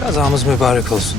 Kazamız mübarek olsun.